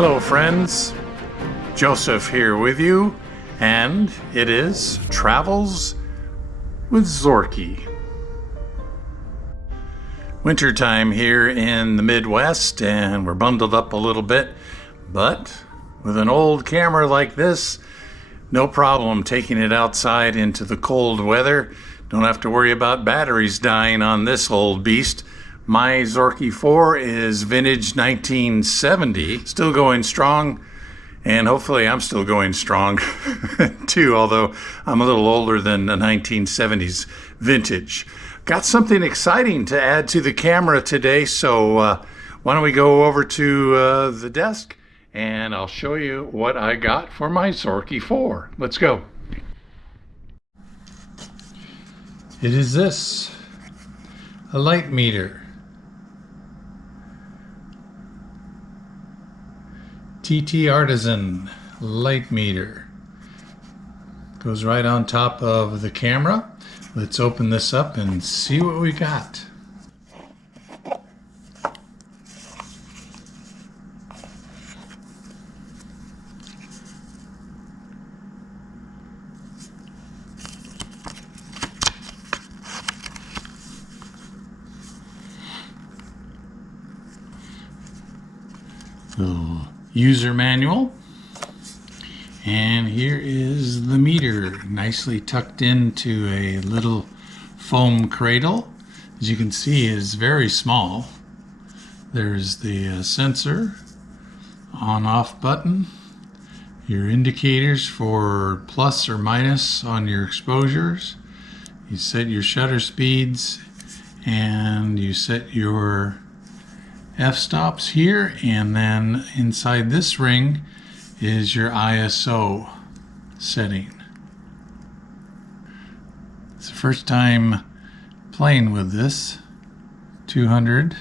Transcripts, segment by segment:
Hello friends, Joseph here with you, and it is Travels with Zorki. Wintertime here in the Midwest, and we're bundled up a little bit, but with an old camera like this, no problem taking it outside into the cold weather. Don't have to worry about batteries dying on this old beast. My Zorki 4 is vintage 1970, still going strong, and hopefully I'm still going strong too, although I'm a little older than the 1970s vintage. Got something exciting to add to the camera today, so why don't we go over to the desk and I'll show you what I got for my Zorki 4. Let's go. It is this, a light meter. TT Artisan light meter. Goes right on top of the camera. Let's open this up and see what we got. Little user manual, and here is the meter, nicely tucked into a little foam cradle. As you can see, it's very small. There's the sensor, on-off button, your indicators for plus or minus on your exposures. You set your shutter speeds, and you set your f-stops here, and then inside this ring is your ISO setting. It's the first time playing with this. 200,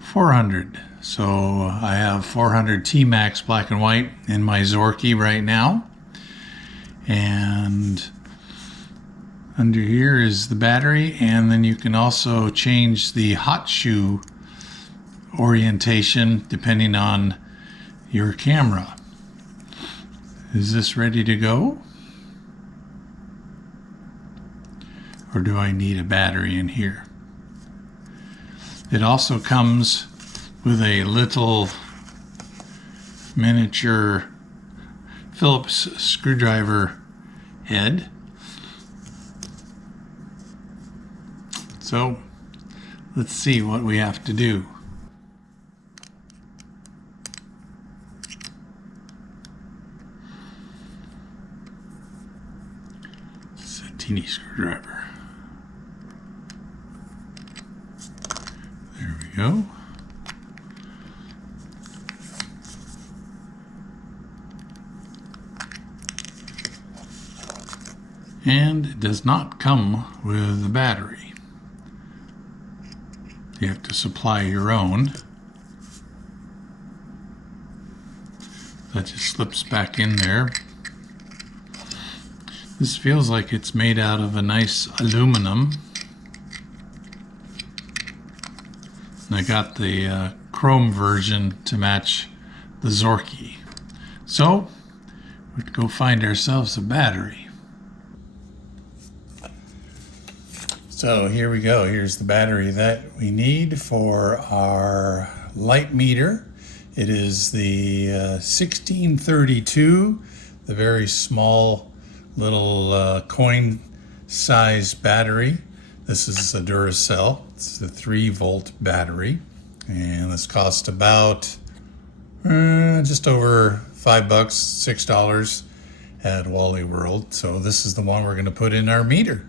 400. So I have 400 T-Max black and white in my Zorki right now. And under here is the battery, and then you can also change the hot shoe orientation depending on your camera. Is this ready to go? Or do I need a battery in here? It also comes with a little miniature Phillips screwdriver head. So let's see what we have to do. Teeny screwdriver. There we go. And it does not come with a battery. You have to supply your own. That just slips back in there. This feels like it's made out of a nice aluminum. And I got the chrome version to match the Zorki. So, we'd go find ourselves a battery. So here we go. Here's the battery that we need for our light meter. It is the 1632, the very small little coin size battery. This is a Duracell. It's a 3-volt battery, and this cost about just over $5, $6 at Wally World. So this is the one we're going to put in our meter.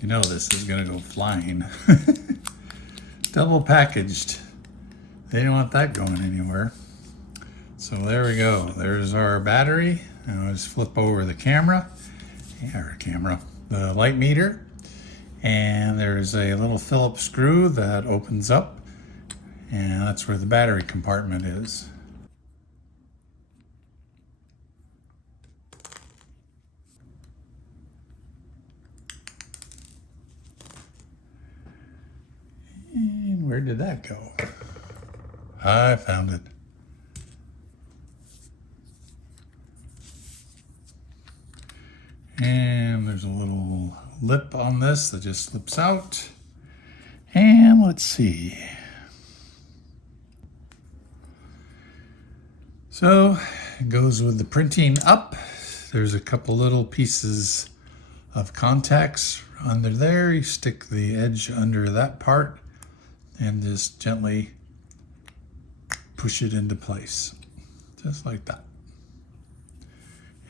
You know this is gonna go flying. Double packaged. They don't want that going anywhere. So So there we go. There's our battery. Now let's flip over the camera. The light meter. And there's a little Phillips screw that opens up. And that's where the battery compartment is. And where did that go? I found it. And there's a little lip on this that just slips out. And let's see. So it goes with the printing up. There's a couple little pieces of contacts under there. You stick the edge under that part and just gently push it into place, just like that.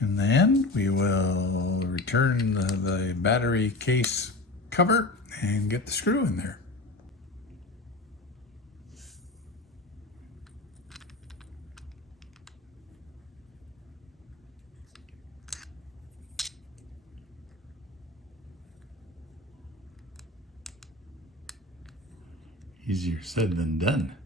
And then we will return the battery case cover and get the screw in there. Easier said than done.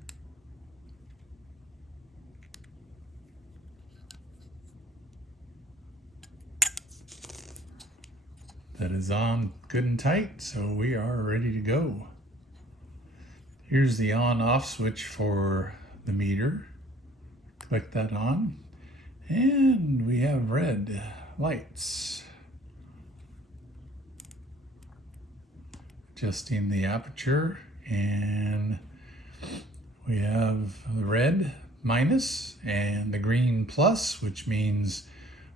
That is on good and tight, so we are ready to go. Here's the on-off switch for the meter. Click that on, and we have red lights. Adjusting the aperture, and we have the red minus and the green plus, which means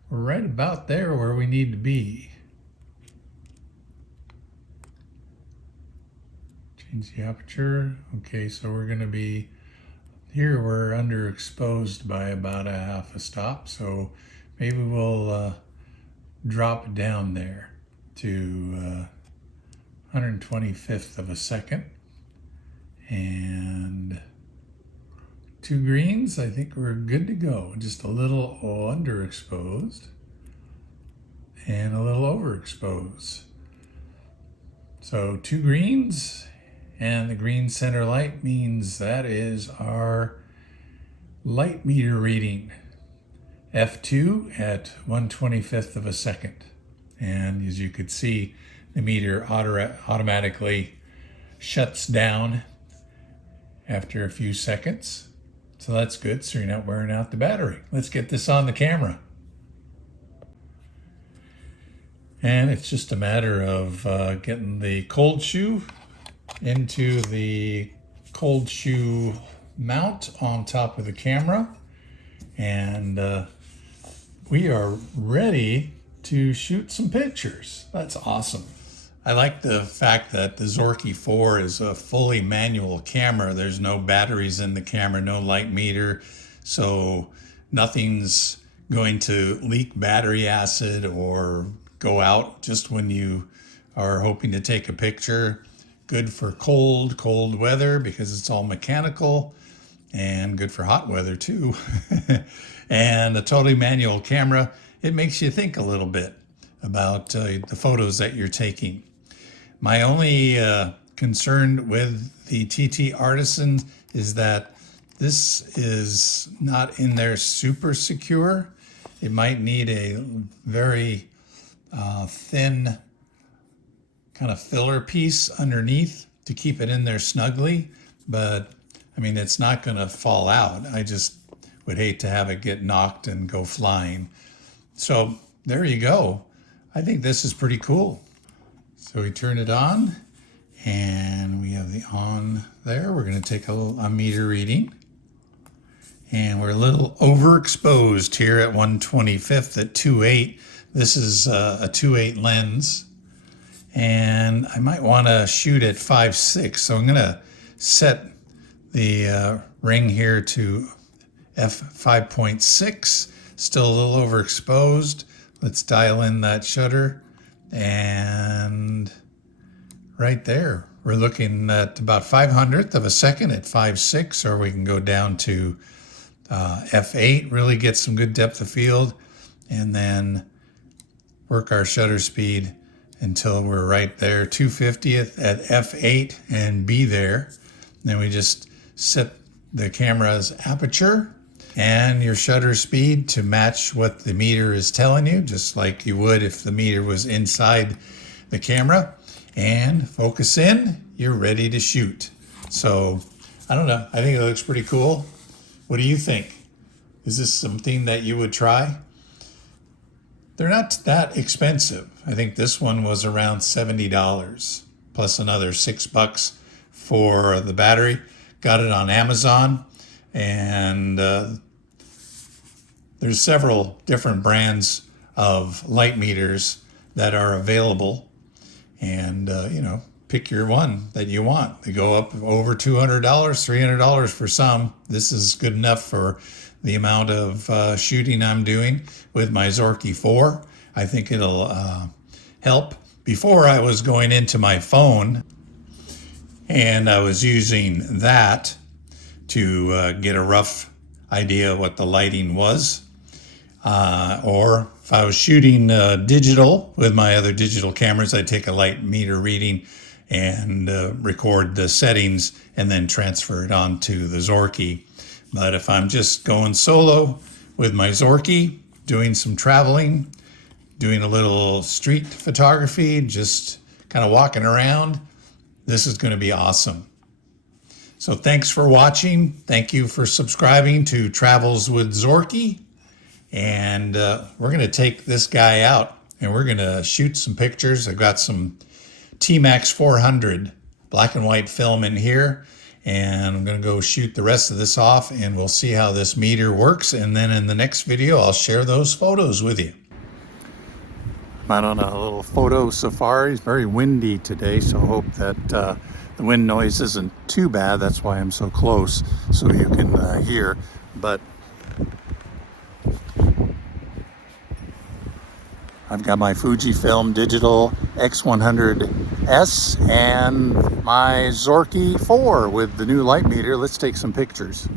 we're right about there where we need to be. Change the aperture. Okay, so we're going to be here. We're underexposed by about a half a stop, so maybe we'll drop down there to 125th of a second. And 2 greens, I think we're good to go. Just a little underexposed and a little overexposed. So 2 greens, and the green center light means that is our light meter reading. F2 at 125th of a second. And as you could see, the meter automatically shuts down after a few seconds. So that's good, so you're not wearing out the battery. Let's get this on the camera. And it's just a matter of getting the cold shoe into the cold shoe mount on top of the camera. And we are ready to shoot some pictures. That's awesome. I like the fact that the Zorki 4 is a fully manual camera. There's no batteries in the camera, no light meter, so nothing's going to leak battery acid or go out just when you are hoping to take a picture. Good for cold weather because it's all mechanical, and good for hot weather too. And a totally manual camera, it makes you think a little bit about the photos that you're taking. My only concern with the TT Artisan is that this is not in there super secure. It might need a very thin kind of filler piece underneath to keep it in there snugly, but I mean, it's not going to fall out. I just would hate to have it get knocked and go flying. So there you go. I think this is pretty cool. So we turn it on, and we have the on there. We're going to take a meter reading, and we're a little overexposed here at 125th at 2.8. This is a 2.8 lens, and I might want to shoot at 5.6. So I'm going to set the ring here to f5.6. Still a little overexposed. Let's dial in that shutter, and right there we're looking at about 500th of a second at 5.6, or we can go down to F8 really gets some good depth of field, and then work our shutter speed until we're right there, 2/50th at F8, and be there. Then we just set the camera's aperture and your shutter speed to match what the meter is telling you, just like you would if the meter was inside the camera. And focus in, you're ready to shoot. So, I don't know, I think it looks pretty cool. What do you think? Is this something that you would try? They're not that expensive. I think this one was around $70, plus another $6 for the battery. Got it on Amazon, and there's several different brands of light meters that are available, and you know, pick your one that you want. They go up over $200, $300 for some. This is good enough for the amount of shooting I'm doing with my Zorki 4. I think it'll help. Before, I was going into my phone and I was using that to get a rough idea what the lighting was. Or if I was shooting digital with my other digital cameras, I'd take a light meter reading and record the settings and then transfer it onto the Zorki. But if I'm just going solo with my Zorki, doing some traveling, doing a little street photography, just kind of walking around, this is going to be awesome. So thanks for watching. Thank you for subscribing to Travels with Zorki. And we're going to take this guy out and we're going to shoot some pictures. I've got some T-Max 400 black and white film in here, and I'm going to go shoot the rest of this off, and we'll see how this meter works. And then in the next video, I'll share those photos with you. I'm out on a little photo safari. It's very windy today, so I hope that the wind noise isn't too bad. That's why I'm so close, so you can hear. But I've got my Fujifilm Digital X100S and my Zorki 4 with the new light meter. Let's take some pictures.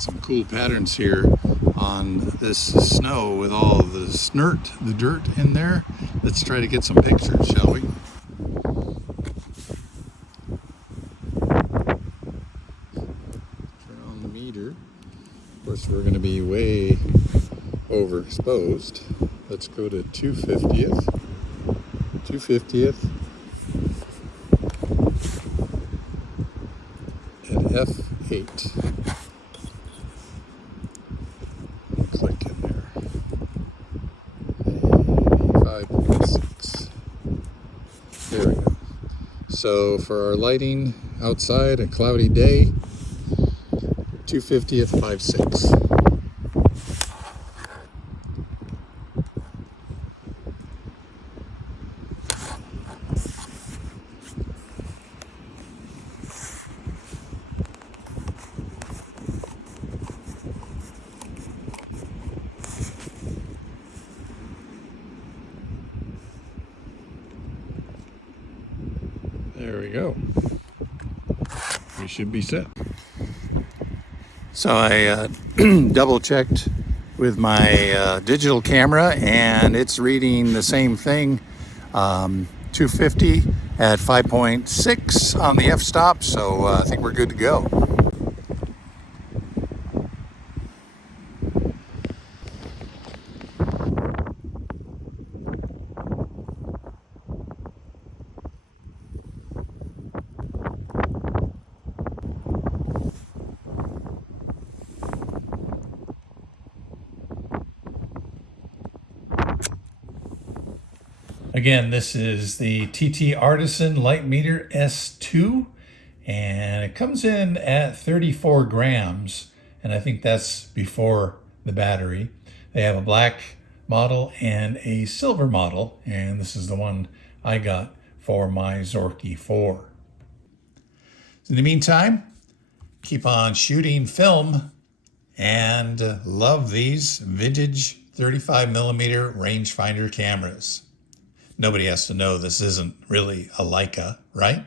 Some cool patterns here on this snow with all the dirt in there. Let's try to get some pictures, shall we? Turn on the meter. Of course, we're going to be way overexposed. Let's go to 2/50th. 2/50th at F8. Click in there. 5.6. There we go. So for our lighting outside, a cloudy day, 2/50th, 5.6. There we go. We should be set. So I double checked with my digital camera, and it's reading the same thing, 250 at 5.6 on the f-stop, so I think we're good to go. Again, this is the TT Artisan Light Meter S-2, and it comes in at 34 grams, and I think that's before the battery. They have a black model and a silver model, and this is the one I got for my Zorki 4. In the meantime, keep on shooting film and love these vintage 35mm rangefinder cameras. Nobody has to know this isn't really a Leica, right?